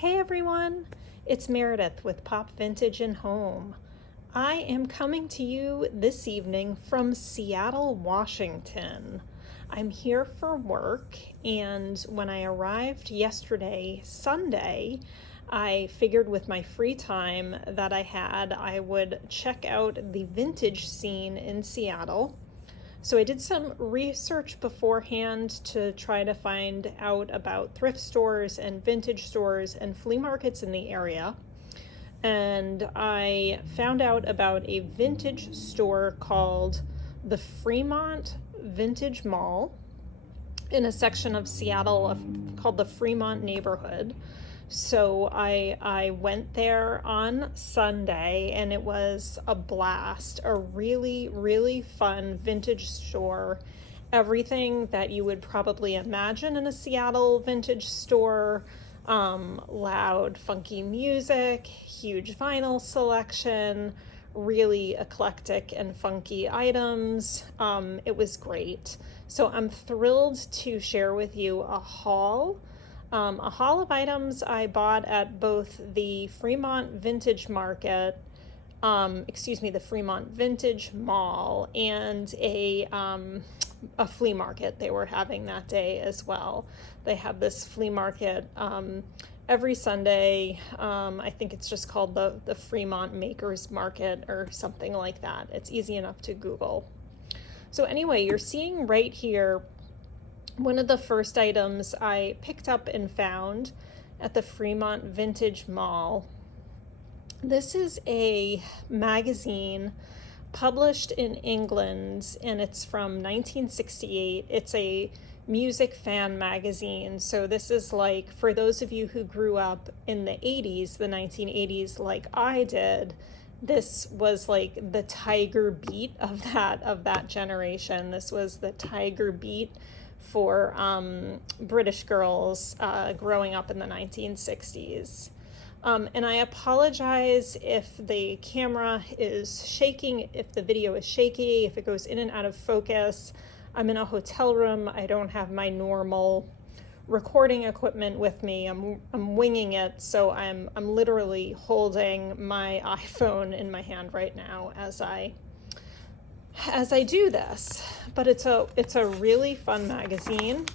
Hey everyone, it's Meredith with Pop Vintage and Home. I am coming to you this evening from Seattle, Washington. I'm here for work, and when I arrived yesterday, Sunday, I figured with my free time that I would check out the vintage scene in Seattle. So I did some research beforehand to try to find out about thrift stores and vintage stores and flea markets in the area. And I found out about a vintage store called the Fremont Vintage Mall in a section of Seattle called the Fremont Neighborhood. So I went there on Sunday and it was a blast. A really, really fun vintage store. Everything that you would probably imagine in a Seattle vintage store. Loud, funky music, huge vinyl selection, really eclectic and funky items. It was great. So I'm thrilled to share with you a haul of items I bought at both the Fremont Vintage Market, the Fremont Vintage Mall, and a flea market they were having that day as well. They have this flea market every Sunday. I think it's just called the Fremont Makers Market or something like that. It's easy enough to Google. So anyway, you're seeing right here one of the first items I picked up and found at the Fremont Vintage Mall. This is a magazine published in England, and it's from 1968. It's a music fan magazine. So this is like, for those of you who grew up in the 80s, the 1980s, like I did, this was like the Tiger Beat of that generation. This was the Tiger Beat for British girls growing up in the 1960s. And I apologize if the camera is shaking, if the video is shaky, if it goes in and out of focus. I'm in a hotel room. I don't have my normal recording equipment with me. I'm winging it, so I'm literally holding my iPhone in my hand right now as I do this. But it's a really fun magazine.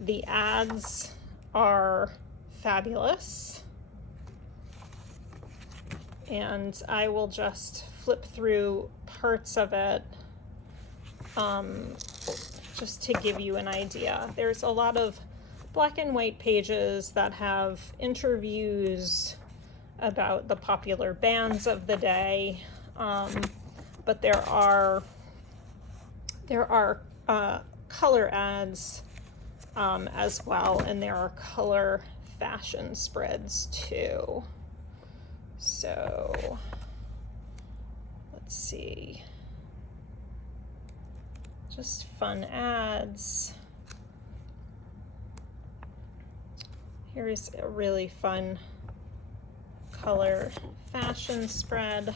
The ads are fabulous. And I will just flip through parts of it just to give you an idea. There's a lot of black and white pages that have interviews about the popular bands of the day, but there are color ads as well, and there are color fashion spreads too. So let's see, just fun ads. Here's a really fun color fashion spread.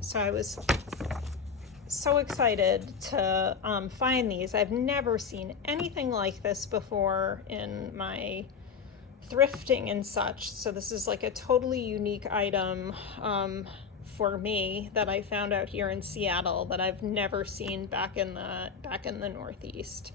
So I was so excited to find these. I've never seen anything like this before in my thrifting and such. So this is like a totally unique item for me that I found out here in Seattle that I've never seen back in the Northeast.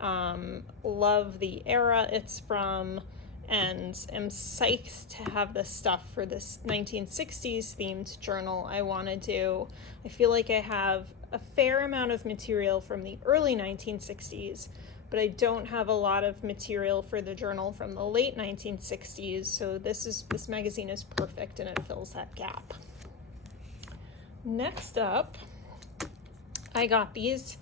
Love the era it's from, and am psyched to have this stuff for this 1960s themed journal I want to do. I feel like I have a fair amount of material from the early 1960s, but I don't have a lot of material for the journal from the late 1960s, so this magazine is perfect and it fills that gap. Next up, I got these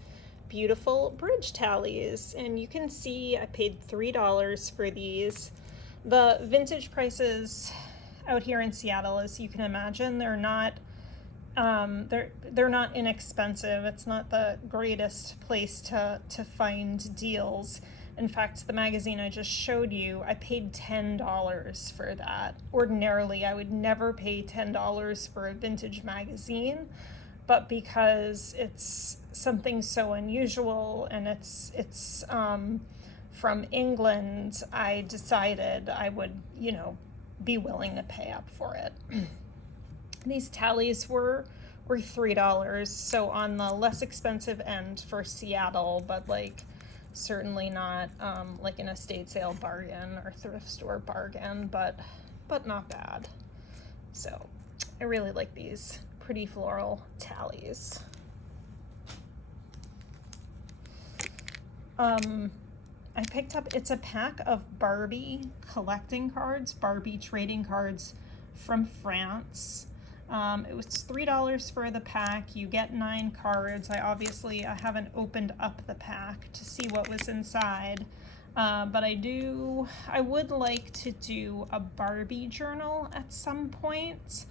beautiful bridge tallies, and you can see I paid $3 for these. The vintage prices out here in Seattle, as you can imagine, they're not inexpensive. It's not the greatest place to find deals. In fact, the magazine I just showed you, I paid $10 for that. Ordinarily, I would never pay $10 for a vintage magazine, but because it's something so unusual and it's from England, I decided I would, be willing to pay up for it. These tallies were $3, so on the less expensive end for Seattle, but like certainly not like an estate sale bargain or thrift store bargain, but not bad. So I really like these pretty floral tallies. I picked up, it's a pack of Barbie collecting cards, Barbie trading cards from France. It was $3 for the pack. You get 9 cards. I haven't opened up the pack to see what was inside. But I would like to do a Barbie journal at some point.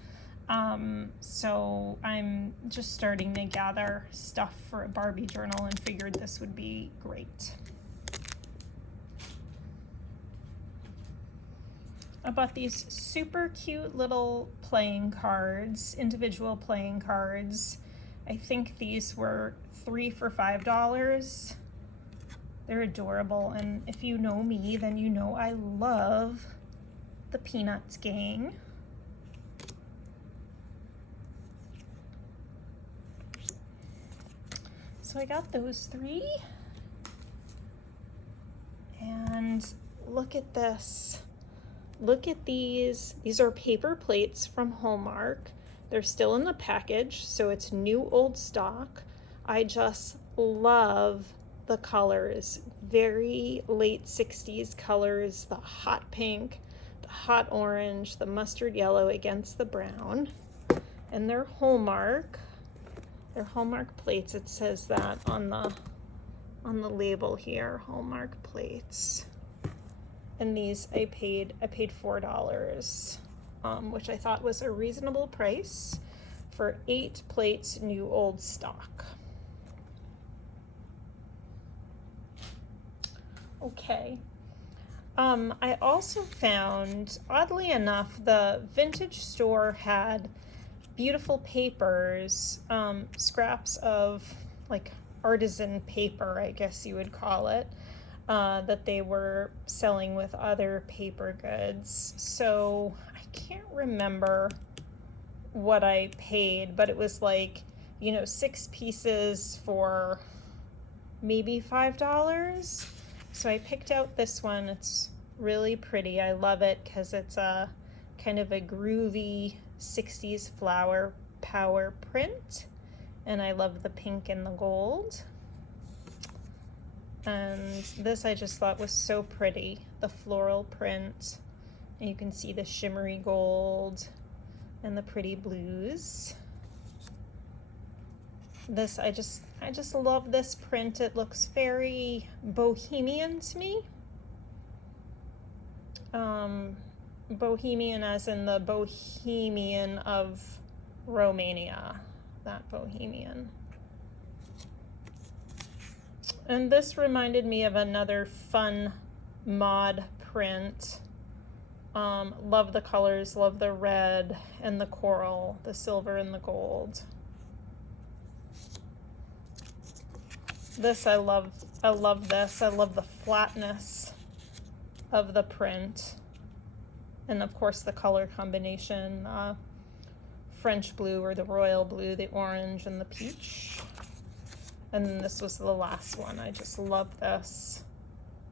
So I'm just starting to gather stuff for a Barbie journal and figured this would be great. I bought these super cute little playing cards, individual playing cards. I think these were 3 for $5. They're adorable, and if you know me, then you know I love the Peanuts gang. So I got those 3. And look at this. Look at these. These are paper plates from Hallmark. They're still in the package, so it's new old stock. I just love the colors. Very late 60s colors, the hot pink, the hot orange, the mustard yellow against the brown. And they're Hallmark. They're Hallmark plates. It says that on the label here, Hallmark plates. And these I paid $4, which I thought was a reasonable price for 8 plates new old stock. Okay. I also found, oddly enough, the vintage store had beautiful papers, scraps of like artisan paper, I guess you would call it, that they were selling with other paper goods. So I can't remember what I paid, but it was like, 6 pieces for maybe $5. So I picked out this one. It's really pretty. I love it because it's a kind of a groovy 60s flower power print. And I love the pink and the gold. And this I just thought was so pretty, the floral print, and you can see the shimmery gold and the pretty blues. This, I just love this print. It looks very bohemian to me. Bohemian as in the Bohemian of Romania, that Bohemian. And this reminded me of another fun mod print. Love the colors, love the red and the coral, the silver and the gold. This I love this. I love the flatness of the print. And of course the color combination, French blue or the royal blue, the orange and the peach. And then this was the last one. I just love this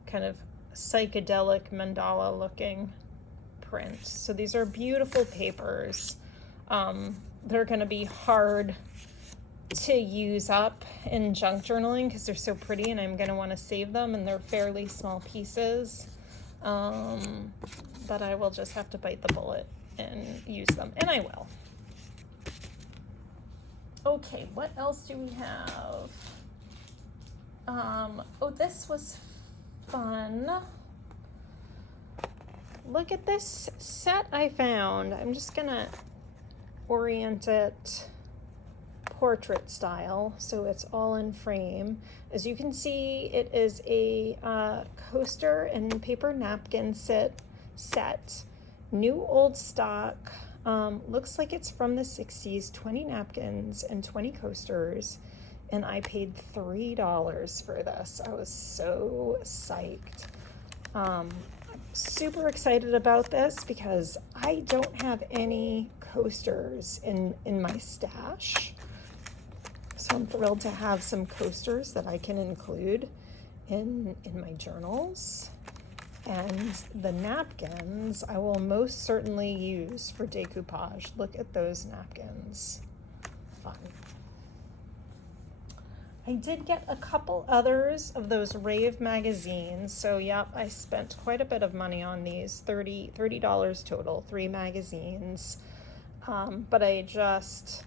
kind of psychedelic mandala looking print. So these are beautiful papers. They're going to be hard to use up in junk journaling because they're so pretty and I'm going to want to save them, and they're fairly small pieces. But I will just have to bite the bullet and use them, and I will. Okay, what else do we have? Oh, this was fun. Look at this set I found. I'm just gonna orient it portrait style, so it's all in frame. As you can see, it is a coaster and paper napkin set, new old stock. Looks like it's from the 60s, 20 napkins and 20 coasters, and I paid $3 for this. I was so psyched. I'm super excited about this because I don't have any coasters in my stash. So I'm thrilled to have some coasters that I can include in my journals. And the napkins I will most certainly use for decoupage. Look at those napkins. Fun. I did get a couple others of those Rave magazines. So yep, I spent quite a bit of money on these, $30 total, 3 magazines. But I just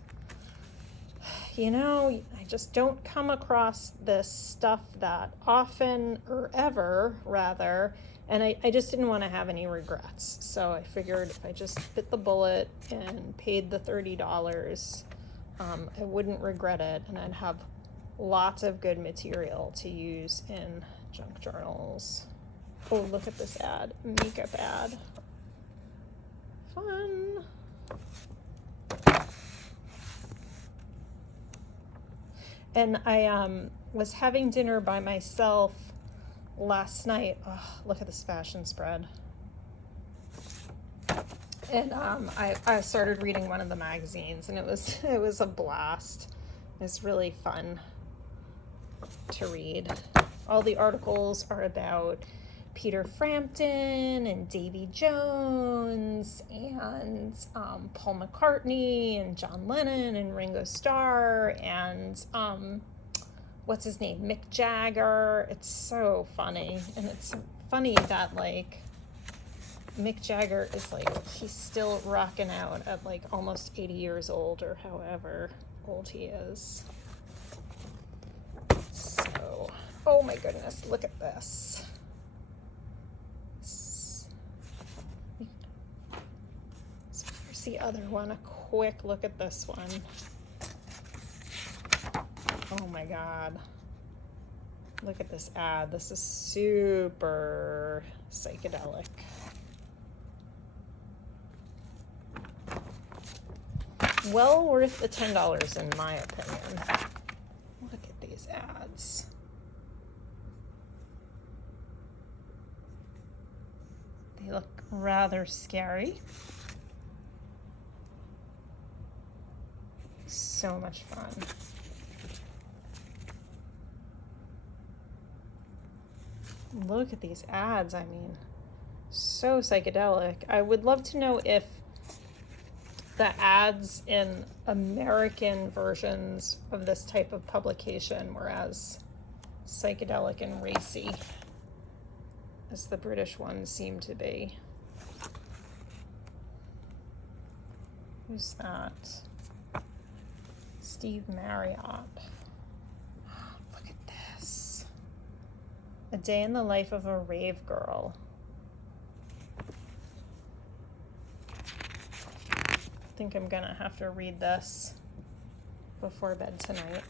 don't come across this stuff that often, or ever rather, and I just didn't want to have any regrets. So I figured if I just bit the bullet and paid the $30, I wouldn't regret it, and I'd have lots of good material to use in junk journals. Oh, look at this ad, makeup ad. Fun. And I was having dinner by myself last night. Oh, look at this fashion spread. And I started reading one of the magazines, and it was a blast. It was really fun to read. All the articles are about Peter Frampton and Davy Jones and Paul McCartney and John Lennon and Ringo Starr and what's his name, Mick Jagger. It's so funny, and it's funny that like Mick Jagger is like, he's still rocking out at like almost 80 years old, or however old he is. So, oh my goodness, look at this. Here's the other one, a quick look at this one. Oh my God. Look at this ad. This is super psychedelic. Well worth the $10 in my opinion. Look at these ads. They look rather scary. So much fun. Look at these ads. I mean, so psychedelic. I would love to know if the ads in American versions of this type of publication were as psychedelic and racy as the British ones seem to be. Who's that? Steve Marriott. Look at this. A day in the life of a rave girl. I think I'm gonna have to read this before bed tonight.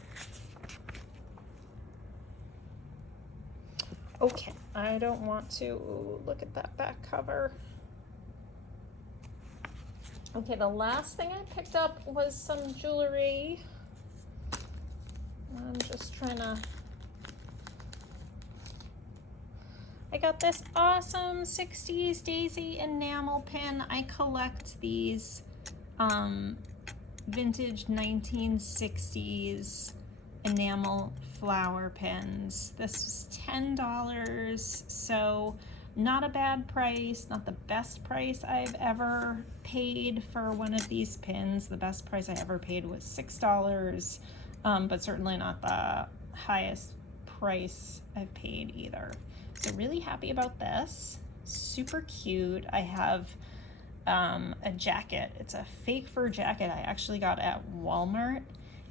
Okay, I don't want to look at that back cover. Okay, the last thing I picked up was some jewelry. I'm just trying to... I got this awesome 60s Daisy enamel pin. I collect these vintage 1960s enamel flower pins. This was $10, so not a bad price, not the best price I've ever paid for one of these pins. The best price I ever paid was $6, but certainly not the highest price I've paid either. So really happy about this. Super cute. I have a jacket. It's a fake fur jacket I actually got at Walmart,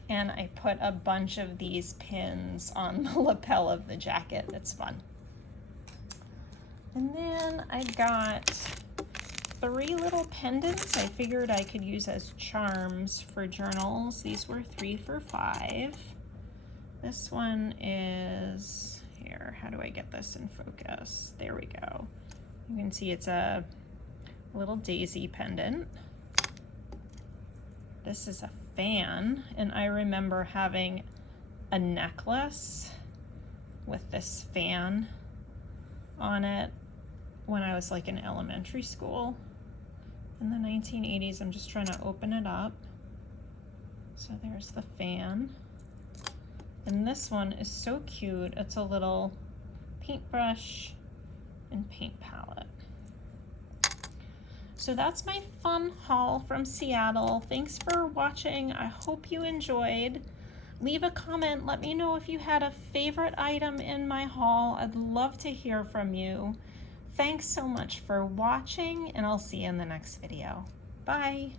and I put a bunch of these pins on the lapel of the jacket. It's fun. And then I got 3 little pendants I figured I could use as charms for journals. These were 3 for $5. This one is here. How do I get this in focus? There we go. You can see it's a little daisy pendant. This is a fan, and I remember having a necklace with this fan on it when I was like in elementary school in the 1980s. I'm just trying to open it up. So there's the fan. And this one is so cute. It's a little paintbrush and paint palette. So that's my fun haul from Seattle. Thanks for watching. I hope you enjoyed. Leave a comment. Let me know if you had a favorite item in my haul. I'd love to hear from you. Thanks so much for watching, and I'll see you in the next video. Bye.